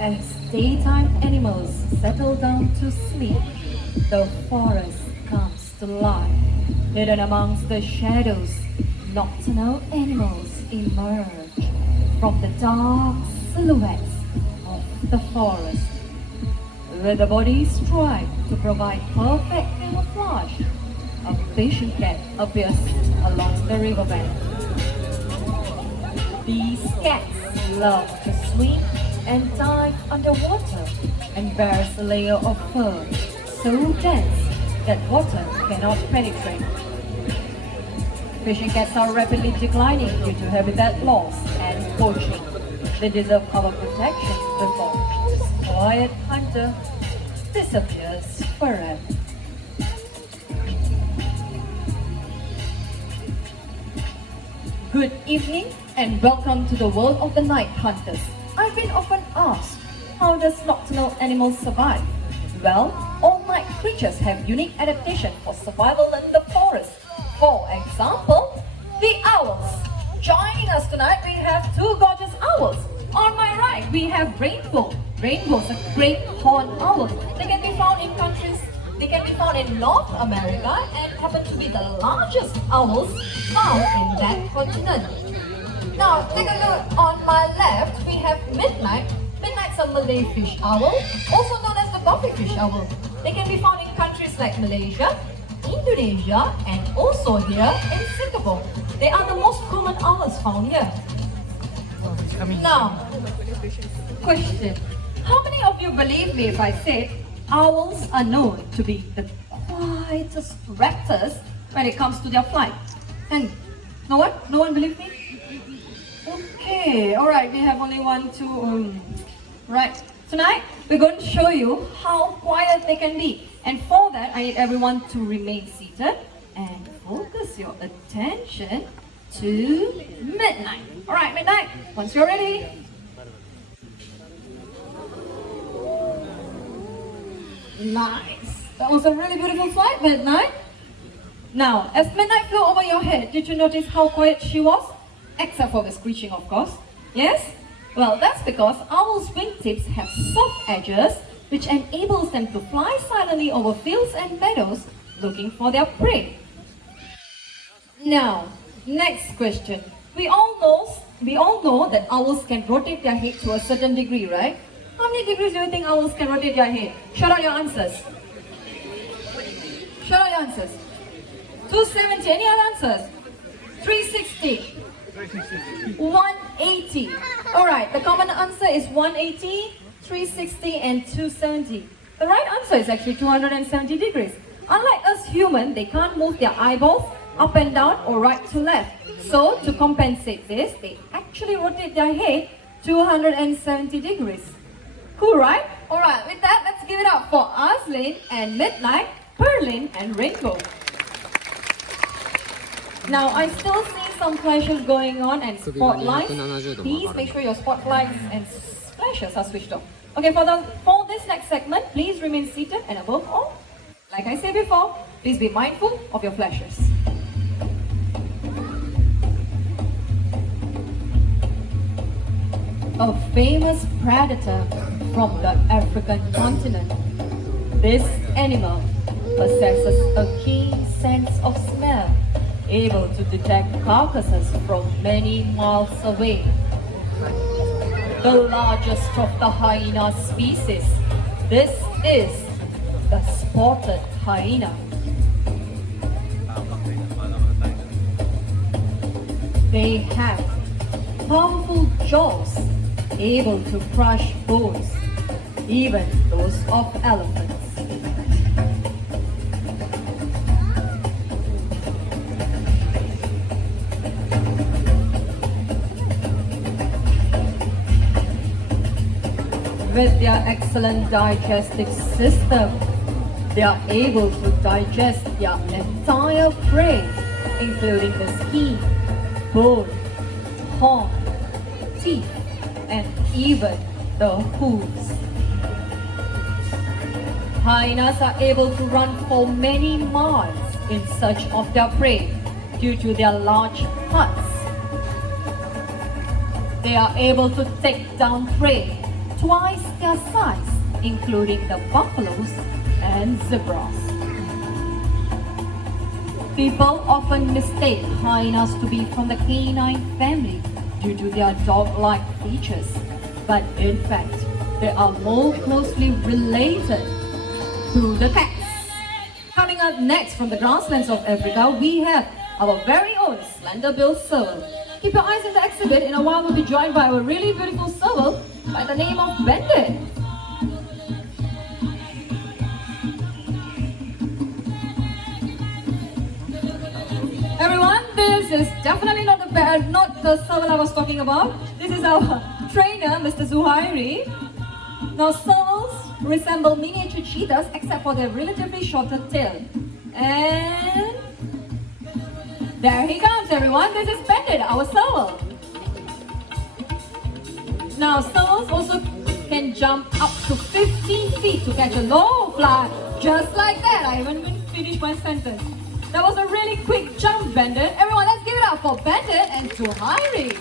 As daytime animals settle down to sleep, the forest comes to life. Hidden amongst the shadows, nocturnal animals emerge from the dark silhouettes of the forest. Where the bodies strive to provide perfect camouflage, a fishing cat appears along the riverbank. These cats love to swim and dive underwater and bears a layer of fur so dense that water cannot penetrate. Fishing cats are rapidly declining due to habitat loss and poaching. They deserve our protection before this quiet hunter disappears forever. Good evening and welcome to the world of the night hunters. I've been often asked, how does nocturnal animals survive? Well, all night creatures have unique adaptation for survival in the forest. For example, the owls. Joining us tonight, we have two gorgeous owls. On my right, we have Rainbow. Rainbow's a great horned owl. They can be found in North America and happen to be the largest owls found in that continent. Now, take a look on my left, we have Midnight. Midnight's a Malay fish owl, also known as the pufferfish owl. They can be found in countries like Malaysia, Indonesia, and also here in Singapore. They are the most common owls found here. Now, question. How many of you believe me if I say owls are known to be the quietest raptors when it comes to their flight? And no one? No one believe me? Okay, alright, we have only one, two, right. Tonight, we're going to show you how quiet they can be. And for that, I need everyone to remain seated and focus your attention to Midnight. Alright, Midnight, once you're ready. Nice. That was a really beautiful flight, Midnight. Now, as Midnight flew over your head, did you notice how quiet she was? Except for the screeching, of course. Yes? Well, that's because owls' wingtips have soft edges, which enables them to fly silently over fields and meadows, looking for their prey. Now, next question. We all know that owls can rotate their head to a certain degree, right? How many degrees do you think owls can rotate their head? Shout out your answers. Shout out your answers. 270. Any other answers? 360. 180. Alright, the common answer is 180, 360 and 270. The right answer is actually 270 degrees. Unlike us humans, they can't move their eyeballs up and down or right to left. So to compensate this, they actually rotate their head 270 degrees. Cool, right? Alright, with that, let's give it up for Aslin and Midnight, Perlin and Rainbow. Now, I still see some flashes going on and spotlights. Please make sure your spotlights and flashes are switched off. Okay, for this next segment, please remain seated and above all, like I said before, please be mindful of your flashes. A famous predator from the African continent. This animal possesses a keen sense of smell, able to detect carcasses from many miles away. The largest of the hyena species, this is the spotted hyena. They have powerful jaws, able to crush bones, even those of elephants. With their excellent digestive system, they are able to digest their entire prey, including the skin, bone, horn, teeth, and even the hooves. Hyenas are able to run for many miles in search of their prey due to their large hearts. They are able to take down prey twice their size, including the buffaloes and zebras. People often mistake hyenas to be from the canine family due to their dog-like features, but in fact, they are more closely related to the cats. Coming up next from the grasslands of Africa, we have our very own slender-billed serval. Keep your eyes on the exhibit. In a while, we'll be joined by our really beautiful serval by the name of Bandit. Everyone, this is definitely not the serval I was talking about. This is our trainer, Mr. Zuhairi. Now, servals resemble miniature cheetahs except for their relatively shorter tail. And there he comes, everyone. This is Bandit, our serval. Now, servals also can jump up to 15 feet to catch a low fly, just like that. I haven't even finished my sentence. That was a really quick jump, Bandit. Everyone, let's give it up for Bandit and Zuhairi.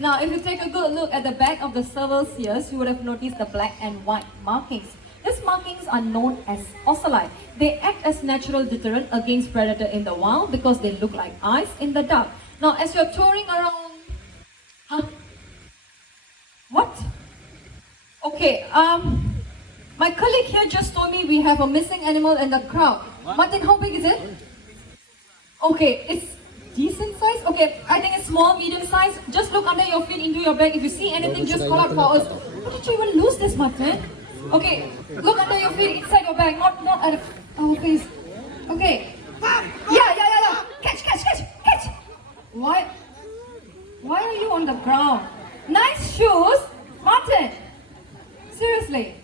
Now, if you take a good look at the back of the serval's ears, you would have noticed the black and white markings. These markings are known as ocelli. They act as natural deterrent against predator in the wild because they look like eyes in the dark. Now, as you're touring around... Huh? What? Okay, my colleague here just told me we have a missing animal in the crowd. What? Martin, how big is it? Okay, it's decent size? Okay, I think it's small, medium size. Just look under your feet into your bag. If you see anything, just call out for us. How did you even lose this, Martin? Okay, look under your feet, inside your bag, not at our face. Okay. Yeah. Catch. Why are you on the ground? Nice shoes, Martin. Seriously.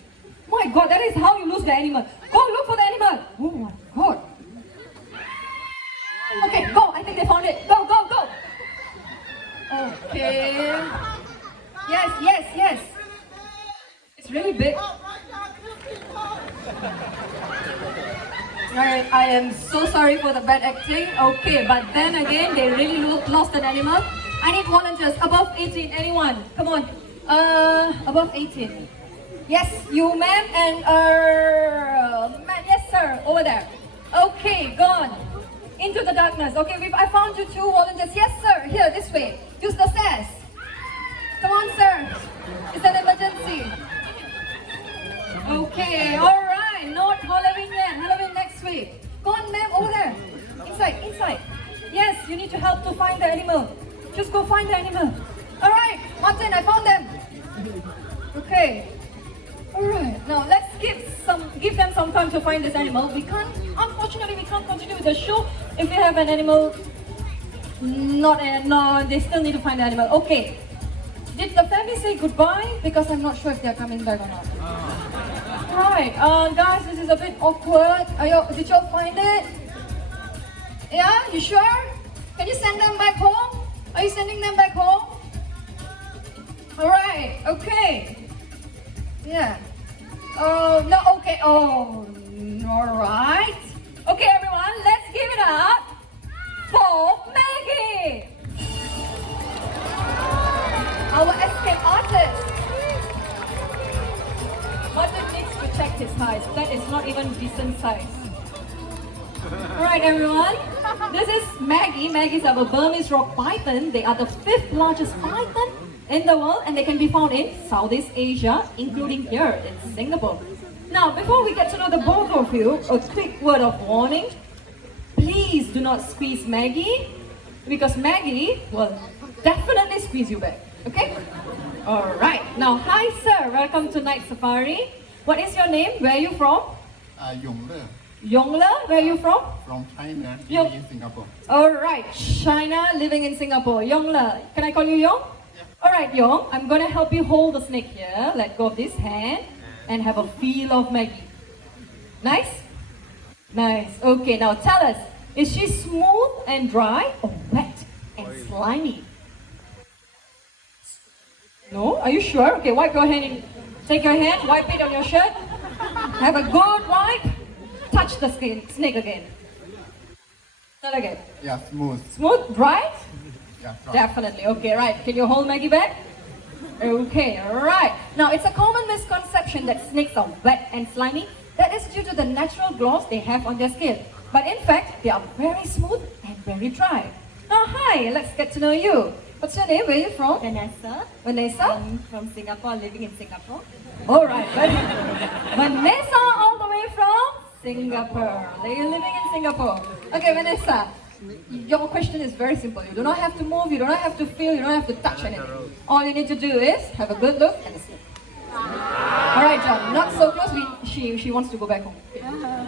My God, that is how you lose the animal. Go look for the animal. Oh my God. Okay, go. I think they found it. Go. Okay. Yes. It's really big. Alright, I am so sorry for the bad acting. Okay, but then again, they really lost an animal. I need volunteers above 18. Anyone? Come on. Above 18. Yes, you ma'am, and man, yes sir, over there. Okay, gone. Into the darkness. Okay, I found you 2 volunteers. Yes sir, here, this way. Use the stairs. Come on sir. It's an emergency. Okay, alright. Not Halloween yet. Halloween next week. Go on ma'am, over there. Inside. Yes, you need to help to find the animal. Just go find the animal. Alright, Martin, I found them. Okay. Alright, now let's give them some time to find this animal. Unfortunately, we can't continue with the show if we have an animal. No, they still need to find the animal. Okay. Did the family say goodbye? Because I'm not sure if they're coming back or not. Right, guys, this is a bit awkward. Did y'all find it? Yeah, you sure? Can you send them back home? Are you sending them back home? Alright, okay. Yeah. Oh, no, okay. Oh, alright. Okay, everyone, let's give it up for Maggie, our escape artist. Martin needs to check his size. That is not even decent size. Alright, everyone. This is Maggie. Maggie is our Burmese rock python. They are the 5th largest python in the world, and they can be found in Southeast Asia, including here in Singapore. Now, before we get to know the both of you, a quick word of warning. Please do not squeeze Maggie, because Maggie will definitely squeeze you back. Okay? Alright. Now, hi sir. Welcome to Night Safari. What is your name? Where are you from? Yongle. Yongle? Where are you from? From China, living in Singapore. Alright. China, living in Singapore. Yongle. Can I call you Yong? Alright, Yong, I'm gonna help you hold the snake here. Let go of this hand and have a feel of Maggie. Nice? Nice. Okay, now tell us, is she smooth and dry or wet and slimy? No? Are you sure? Okay, wipe your hand in. Take your hand, wipe it on your shirt. Have a good wipe. Touch the snake again. Tell again. Yeah, smooth. Smooth? Dry? Yeah, dry. Definitely. Okay, right. Can you hold Maggie back? Okay, alright. Now, it's a common misconception that snakes are wet and slimy. That is due to the natural gloss they have on their skin. But in fact, they are very smooth and very dry. Now, hi, let's get to know you. What's your name? Where are you from? Vanessa. Vanessa? I'm from Singapore, living in Singapore. Alright, Vanessa all the way from Singapore. You're living in Singapore. Okay, Vanessa. Your question is very simple. You do not have to move, you do not have to feel, you don't have to touch anything. All you need to do is have a good look and a snake. Alright, John, not so close. She wants to go back home.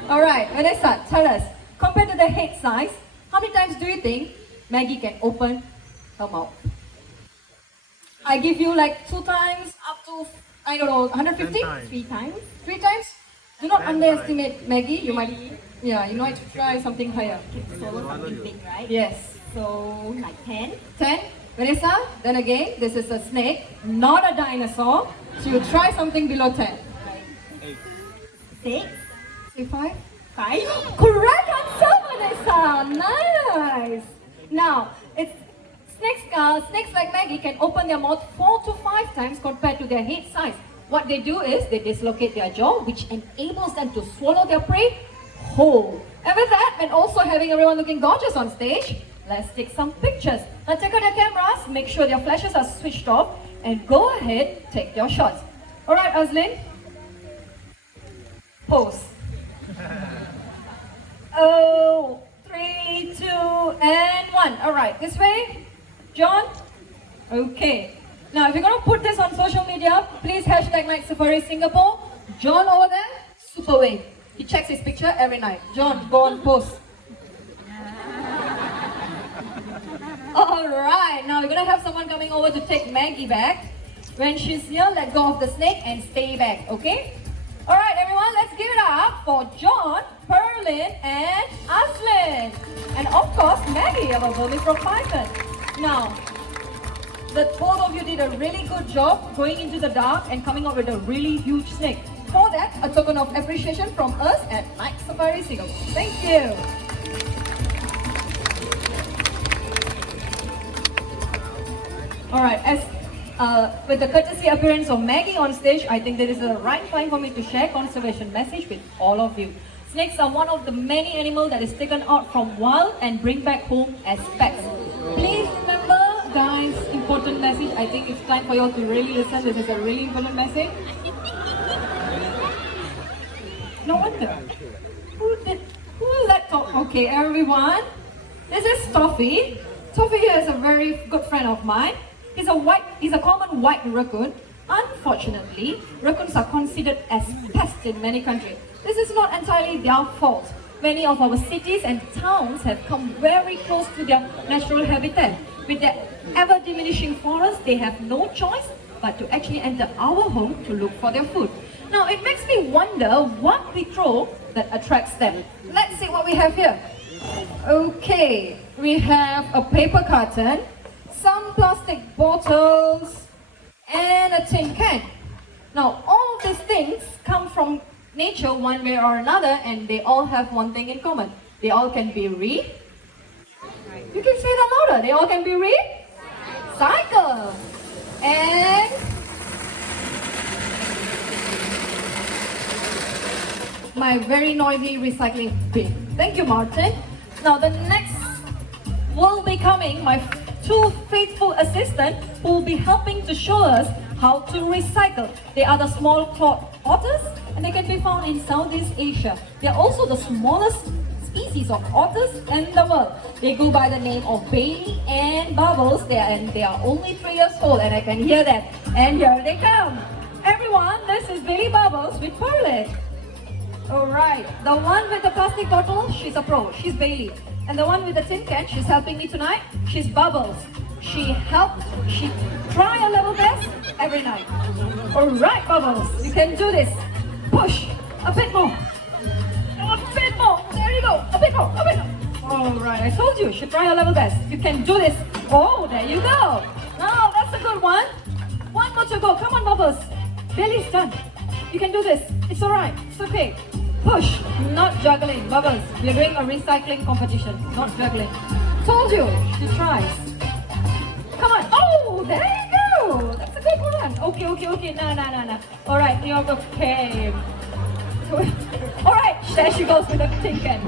Alright, Vanessa, tell us, compared to the head size, how many times do you think Maggie can open her mouth? I give you like 2 times up to, I don't know, 150? 3 times. 3 times? Do not underestimate Maggie. You might try something higher. Solo something big, right? Yes. So, like 10. 10. Vanessa, then again, this is a snake, not a dinosaur. She will try something below 10. 6. Say 5. 5. Correct answer, Vanessa. Nice. Now, snakes like Maggie can open their mouth 4 to 5 times compared to their head size. What they do is they dislocate their jaw, which enables them to swallow their prey whole. And with that, and also having everyone looking gorgeous on stage, let's take some pictures. Now take out your cameras, make sure their flashes are switched off, and go ahead, take your shots. Alright, Azlin. Pose. Oh, 3, 2, and 1. Alright, this way. John? Okay. Now, if you're going to put this on social media, please hashtag Night Safari Singapore. John over there, super wave. He checks his picture every night. John, go on post. Alright, now we're going to have someone coming over to take Maggie back. When she's here, let go of the snake and stay back, okay? Alright, everyone, let's give it up for John, Perlin, and Aslin. And of course, Maggie, our Burmese from Python. Now, the both of you did a really good job going into the dark and coming up with a really huge snake. For that, a token of appreciation from us at Night Safari Singapore. Thank you. Alright, as with the courtesy appearance of Maggie on stage, I think this is the right time for me to share conservation message with all of you. Snakes are one of the many animals that is taken out from wild and bring back home as pets. Please remember, guys, important message. I think it's time for you all to really listen. This is a really important message. No wonder. Who let talk? Okay, everyone. This is Toffee. Toffee is a very good friend of mine. He's a common white raccoon. Unfortunately, raccoons are considered as pests in many countries. This is not entirely their fault. Many of our cities and towns have come very close to their natural habitat. With their ever-diminishing forests, they have no choice but to actually enter our home to look for their food. Now, it makes me wonder what we throw that attracts them. Let's see what we have here. Okay, we have a paper carton, some plastic bottles, and a tin can. Now, all of these things come from nature one way or another, and they all have one thing in common. They all can be You can say that louder. They all can be recycled. And my very noisy recycling bin. Thank you, Martin. Now the next will be coming, my 2 faithful assistants who will be helping to show us how to recycle. They are the small clawed otters and they can be found in Southeast Asia. They are also the smallest species of otters in the world. They go by the name of Bailey and Bubbles. They are only 3 years old and I can hear them. And here they come. Everyone, this is Bailey Bubbles with Perlin. Alright, the one with the plastic bottle, she's a pro, she's Bailey. And the one with the tin can, she's helping me tonight, she's Bubbles. She try a level best every night. Alright, Bubbles, you can do this. Push, a bit more. A bit more, there you go, a bit more, a bit more. Alright, I told you, she try her level best. You can do this. Oh, there you go. Now, that's a good one. One more to go, come on, Bubbles. Bailey's done. You can do this, it's alright, it's okay. Push, not juggling. Bubbles, we're doing a recycling competition, not juggling. Told you, she tries. Come on. Oh, there you go. That's a good one. Okay. No. Alright, you're okay. Alright, there she goes with the tin can.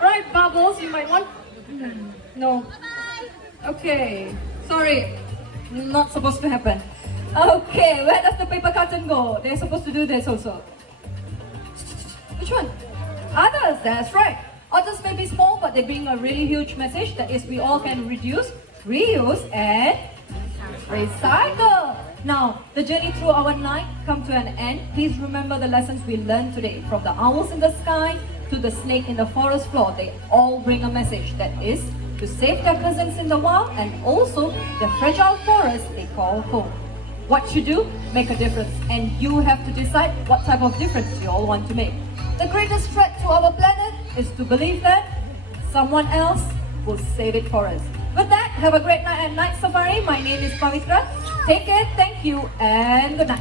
Alright, Bubbles, you might want... No. Okay, sorry. Not supposed to happen. Okay, where does the paper carton go? They're supposed to do this also. Which one? Others, that's right. Others may be small, but they bring a really huge message. That is, we all can reduce, reuse, and recycle. Now, the journey through our night come to an end. Please remember the lessons we learned today. From the owls in the sky to the snake in the forest floor, they all bring a message. That is, to save their cousins in the wild and also the fragile forest they call home. What you do, make a difference, and you have to decide what type of difference you all want to make. The greatest threat to our planet is to believe that someone else will save it for us. With that, have a great night at Night Safari. My name is Pavitra. Take care, thank you, and good night.